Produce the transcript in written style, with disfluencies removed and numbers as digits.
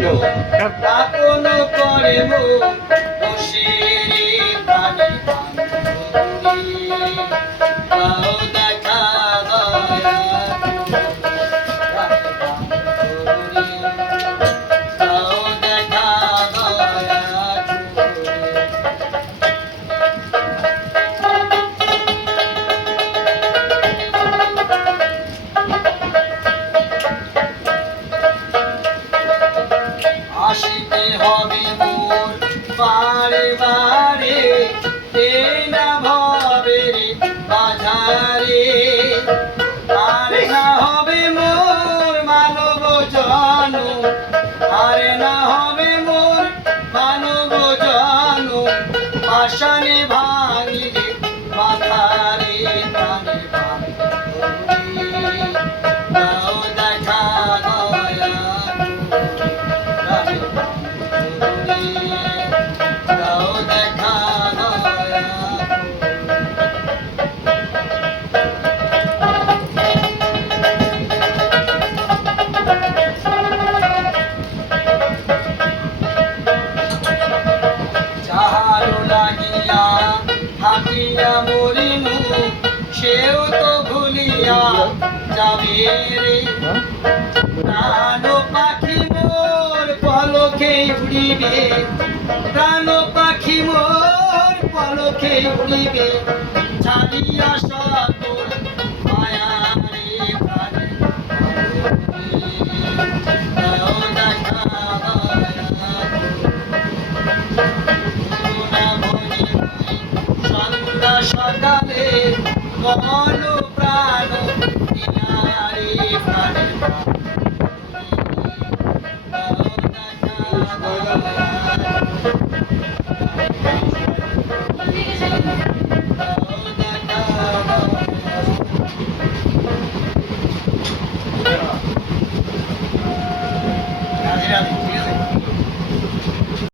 জানো আপন করে মো বসে রে প্রাণী বান্ধবী পাও দেখা দয়া পাও দেখা দয়া আসিতে হবে মোর বারে বারে এই না ভবের বাজারে আর না হবে মোর মানব জন আর না হবে মোর মানব জন পাষাণে ভাঙিলে মাথারে প্রাণে বান্ধবী দাও দেখা দয়া দাও দেখা দয়া যাহারো লাগিয়া হাতিয়া মরিনু সেও তো ভুলিয়া যাবে রে প্রাণ পাখি মোর পলকে উড়িবে প্রাণ পাখি মোর পলকে উড়িবে ছাড়িয়া সব